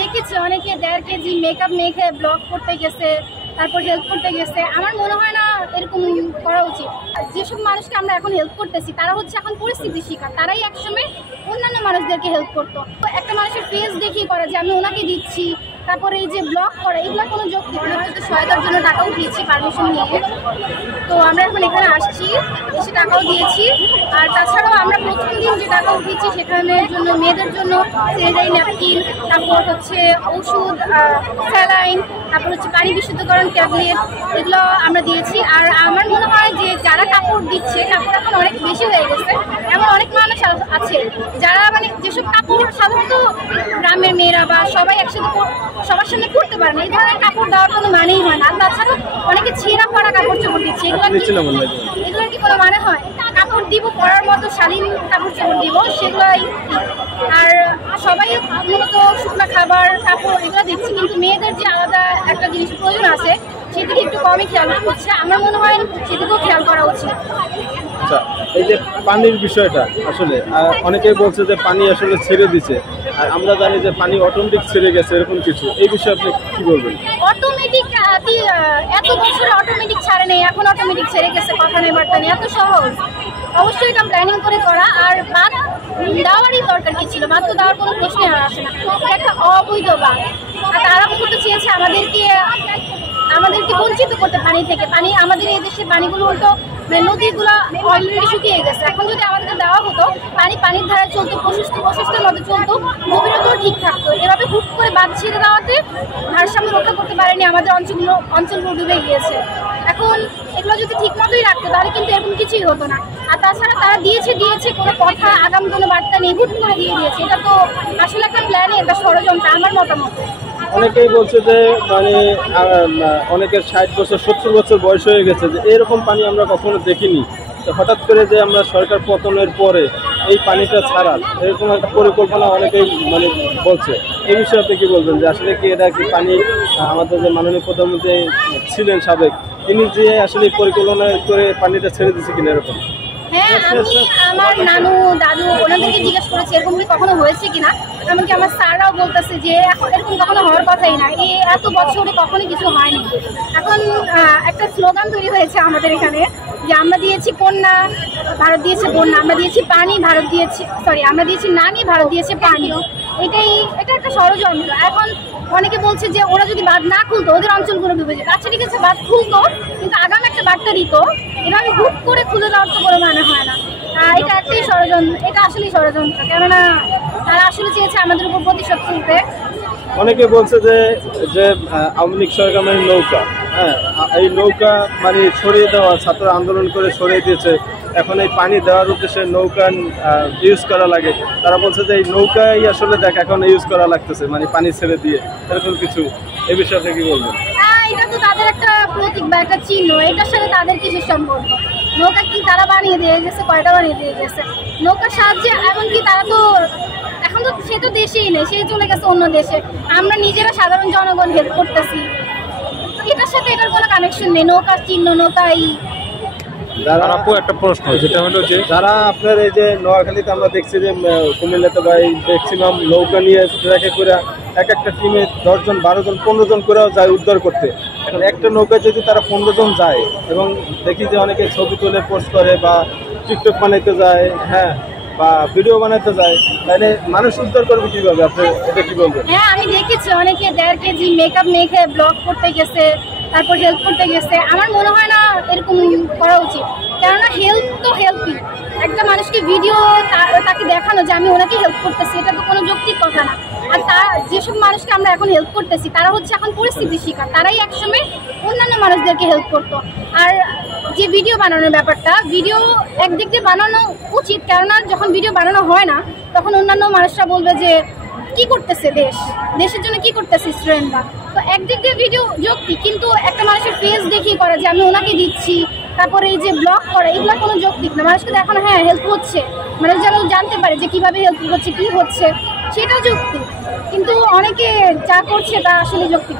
দেখেছি অনেকে 1.5 KG makeup মেখে ব্লগ করতে গেছে, তারপর হেল্প করতে গেছে। আমার মনে হয় না এরকম করা উচিত। যেসব মানুষকে আমরা এখন হেল্প করতেছি তারা হচ্ছে এখন পরিস্থিতির শিকার, তারাই একসময় অন্যান্য মানুষদেরকে হেল্প করতো। একটা মানুষের ফেস দেখিয়ে করা যে আমি ওনাকে দিচ্ছি, তারপরে এই যে ব্লগ করা, এগুলো কোনো যৌক্তিক না। হয়তো সহায়তার জন্য টাকাও দিয়েছি পারমিশন নিয়ে, তো আমরা এখন এখানে আসছি, এসে টাকাও দিয়েছি। আর তাছাড়াও আমরা প্রথম দিন যে টাকা উঠিয়েছি সেখানের জন্য মেয়েদের জন্য স্যানিটারি ন্যাপকিন, তারপর হচ্ছে ওষুধ, স্যালাইন, তারপর হচ্ছে পানি বিশুদ্ধকরণ ট্যাবলেট, এগুলো আমরা দিয়েছি। আর আমার মনে হয় যে যারা কাপড় দিচ্ছে, কাপড় এখন অনেক বেশি হয়ে গেছে। এমন অনেক মানুষ আছে যারা মানে যেসব কাপড় সাধারণত গ্রামের মেয়েরা বা সবাই একসাথে সবার সামনে করতে পারে না, এই ধরনের কাপড় দেওয়ার কোনো মানেই হয় না। তাছাড়া অনেকে ছেঁড়া পড়া কাপড় চোপড় দিচ্ছে, এগুলোর কি কোনো মানে হয়? কাপড় দিব পরার মতো শালীন কাপড় চোপড় দিব, সেগুলোই। আর সবাই মূলত শুকনো খাবার, কাপড় এগুলো দিচ্ছে, কিন্তু মেয়েদের যে আলাদা একটা জিনিস প্রয়োজন আছে সেদিকে একটু কমই খেয়াল করছে। আমার মনে হয় সেদিকেও খেয়াল করা উচিত। আচ্ছা, এই যে পানির বিষয়টা আসলে অনেকেই বলছে যে পানি আসলে ছেড়ে দিছে, আর আমরা জানি যে পানি অটোমেটিক ছেড়ে গেছে, এরকম কিছু। এই বিষয়ে আপনি কি বলবেন? অটোমেটিক এত বছরে অটোমেটিক ছাড়ে নেই, এখন অটোমেটিক ছেড়ে গেছে, কথা নেই বার্তা নেই, এত সহজ। অবশ্যই এটা প্ল্যানিং করে করা। আর বাদ দেওয়ারই দরকার কি ছিল? বাদ তো দেওয়ার কোনো প্রশ্নই আসে না, এটা একটা অবৈধ বাদ। আর তারা করতে চেয়েছে আমাদেরকে বঞ্চিত করতে পানি থেকে। পানি আমাদের এই দেশের পানিগুলো হতো, নদীগুলো অলরেডি শুকিয়ে গেছে। এখন যদি আমাদেরকে দেওয়া হতো, পানির ধারে চলতো, প্রশস্তের মধ্যে চলতো, গভীরতাও ঠিক থাকতো। এভাবে হুট করে বাদ ছেড়ে দেওয়াতে ভারসাম্য রক্ষা করতে পারেনি, আমাদের অঞ্চলগুলো ডুবে গিয়েছে। এখন এগুলো যদি ঠিক মতোই রাখতো তাহলে কিন্তু এরকম কিছুই হতো না। আর তাছাড়া তারা দিয়েছে কোনো কথা, আগাম কোনো বার্তা নেই, হুট করে দিয়ে দিয়েছে। এটা তো আসলে একটা প্ল্যানে, একটা ষড়যন্ত্র আমার মতামত। অনেকেই বলছে যে মানে অনেকের 60 বছর 70 বছর বয়স হয়ে গেছে, যে এরকম পানি আমরা কখনো দেখিনি। তো হঠাৎ করে যে আমরা সরকার পতনের পরে এই পানিটা ছাড়ার এরকম একটা পরিকল্পনা অনেকেই মানে বলছে। এই বিষয়ে আপনি কি বলবেন, যে আসলে কি এটা কি পানি আমাদের যে মাননীয় প্রধানমন্ত্রী ছিলেন সাবেক, তিনি যে আসলে পরিকল্পনা করে পানিটা ছেড়ে দিচ্ছে কিনা এরকম? হ্যাঁ, আমি আমার নানু দাদু ওনাদেরকে জিজ্ঞেস করেছি এরকম কি কখনো হয়েছে কিনা। এমনকি আমার স্যাররাও বলতেছে যে এখন এরকম কখনো হওয়ার কথাই না, এই এত বছরে কখনোই কিছু হয়নি। এখন একটা স্লোগান তৈরি হয়েছে আমাদের এখানে যে আমরা দিয়েছি কন্যা, ভারত দিয়েছে বন্যা, আমরা দিয়েছি পানি, আমরা দিয়েছি নানি, ভারত দিয়েছে পানি। এটা একটা ষড়যন্ত্র। এখন অনেকে বলছে যে ওরা যদি বাঁধ না খুলতো ওদের অঞ্চলগুলো ডুবে যেত। আচ্ছা ঠিক আছে, বাঁধ খুলতো, কিন্তু আগাম একটা বার্তা দিত। এভাবে হুট করে খুলে দেওয়ার তো কোনো মানে হয় না। এটা একটাই ষড়যন্ত্র, এটা আসলেই ষড়যন্ত্র। কেননা তারা আসলে চেয়েছে আমাদের উপর প্রতিশোধ তুলতে। অনেকে বলছে যে আওয়ামী লীগ সরকার মানে নৌকা, হ্যাঁ, এই নৌকা মানে সরিয়ে দেওয়া, ছাত্র আন্দোলন করে সরিয়ে দিয়েছে, এখন এই পানি দেওয়ার উদ্দেশ্যে নৌকা ইউজ করা লাগে। তারা বলছে যে এই নৌকাই আসলে এখন ইউজ করা লাগতেছে, মানে পানি ছেড়ে দিয়ে, এরকম কিছু। এই বিষয়ে আপনি কি বলবেন? এটা তো তাদের একটা প্রতীক বা একটা চিহ্ন, এটার সাথে তাদের কিছু সম্পর্ক। নৌকা কি তারা বানিয়ে দিয়ে গেছে? কয়টা বানিয়ে দিয়ে গেছে? নৌকার সাহায্যে এমনকি তারা তো এখন তো সে তো দেশেই নেই, সে চলে গেছে অন্য দেশে। আমরা নিজেরা সাধারণ জনগণ হেল্প করতেছি, এটার সাথে এটার কোনো কানেকশন নেই। নৌকার চিহ্ন, নৌকাই। আপু একটা প্রশ্ন, যেটা হলো যে যারা আপনার এই যে নোয়াখালীতে আমরা দেখছি যে কুমিল্লাতে বা ম্যাক্সিমাম নৌকা নিয়ে ট্রাকে করে এক একটা টিমে 10 জন 12 জন 15 জন করেও যায় উদ্ধার করতে। এখন একটা নৌকায় যদি তারা 15 জন যায়, এবং দেখি যে অনেকে ছবি তুলে পোস্ট করে বা টিকটক বানাইতে যায়, হ্যাঁ, বা ভিডিও বানাতে যায়, তাহলে মানুষ উদ্ধার করবে কিভাবে? আপনি এটা কি বলবেন? হ্যাঁ, আমি দেখেছি অনেকে 1.5 কেজি মেকআপ মেখে ব্লগ করতে গেছে, তারপর হেল্প করতে গেছে। আমার মনে হয় না এরকম করা উচিত। কেননা হেল্প তো হেল্পই। একটা মানুষকে ভিডিও তাকে দেখানো যে আমি ওনাকে হেল্প করতেছি, এটা তো কোনো যৌক্তিক কথা না। আর যেসব মানুষকে আমরা এখন হেল্প করতেছি তারা হচ্ছে এখন পরিস্থিতির শিকার, তারাই একসময় অন্যান্য মানুষদেরকে হেল্প করতো। আর যে ভিডিও বানানোর ব্যাপারটা, ভিডিও একদিক দিয়ে বানানো উচিত, কেননা যখন ভিডিও বানানো হয় না তখন অন্যান্য মানুষরা বলবে যে কি করতেছে দেশের জন্য কি করতেছে স্টুডেন্টরা। তো একদিক দিয়ে ভিডিও যৌক্তিক, কিন্তু একটা মানুষের ফেস দেখিয়ে করা যে আমি ওনাকে দিচ্ছি, তারপরে এই যে ব্লগ করা, এগুলো কোনো যৌক্তিক না। মানুষকে দেখানো হ্যাঁ হেল্প হচ্ছে, মানুষ যেন জানতে পারে যে কিভাবে হেল্প হচ্ছে, কি হচ্ছে, সেটাও যৌক্তিক। কিন্তু অনেকে যা করছে তা আসলে যৌক্তিক।